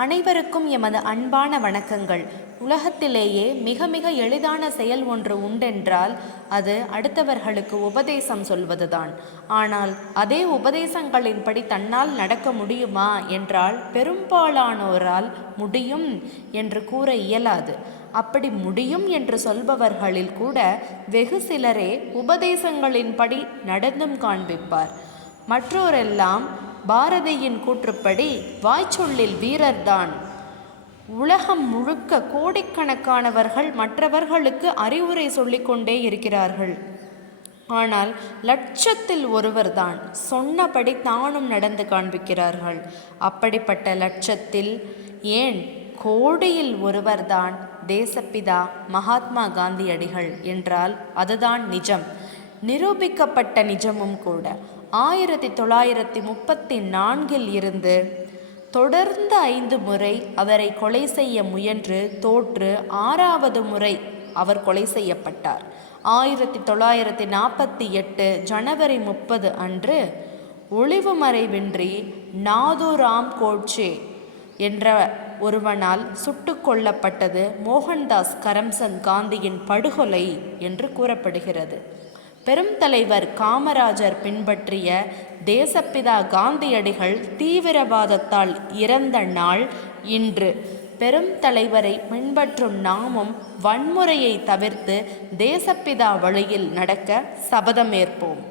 அனைவருக்கும் எமது அன்பான வணக்கங்கள். உலகத்திலேயே மிக மிக எளிதான செயல் ஒன்று உண்டென்றால் அது அடுத்தவர்களுக்கு உபதேசம் சொல்வதுதான். ஆனால் அதே உபதேசங்களின்படி தன்னால் நடக்க முடியுமா என்றால் பெரும்பாலானோரால் முடியும் என்று கூற இயலாது. அப்படி முடியும் என்று சொல்பவர்களில் கூட வெகு சிலரே உபதேசங்களின்படி நடந்தும் காண்பிப்பார். மற்றோரெல்லாம் பாரதியின் கூற்றுப்படி வாய்ச்சொல்லில் வீரர்தான். உலகம் முழுக்க கோடிக்கணக்கானவர்கள் மற்றவர்களுக்கு அறிவுரை சொல்லிக்கொண்டே இருக்கிறார்கள். ஆனால் லட்சத்தில் ஒருவர்தான் சொன்னபடி தானும் நடந்து காண்பிக்கிறார்கள். அப்படிப்பட்ட லட்சத்தில் ஏன் கோடியில் ஒருவர்தான் தேசப்பிதா மகாத்மா காந்தியடிகள் என்றால் அதுதான் நிஜம், நிரூபிக்கப்பட்ட நிஜமும் கூட. 1934 இருந்து தொடர்ந்து 5 முறை அவரை கொலை செய்ய முயன்று தோற்று 6வது முறை அவர் கொலை செய்யப்பட்டார். 1948 ஜனவரி 30 அன்று ஒளிவு மறைவின்றி நாதுராம் கோட்சே என்ற ஒருவனால் சுட்டு கொல்லப்பட்டது மோகன்தாஸ் கரம்சந்த் காந்தியின் படுகொலை என்று கூறப்படுகிறது. பெரும் தலைவர் காமராஜர் பின்பற்றிய தேசப்பிதா காந்தியடிகள் தீவிரவாதத்தால் இறந்த நாள் இன்று. பெரும் தலைவரை பின்பற்றும் நாமும் வன்முறையை தவிர்த்து தேசப்பிதா வழியில் நடக்க சபதமேற்போம்.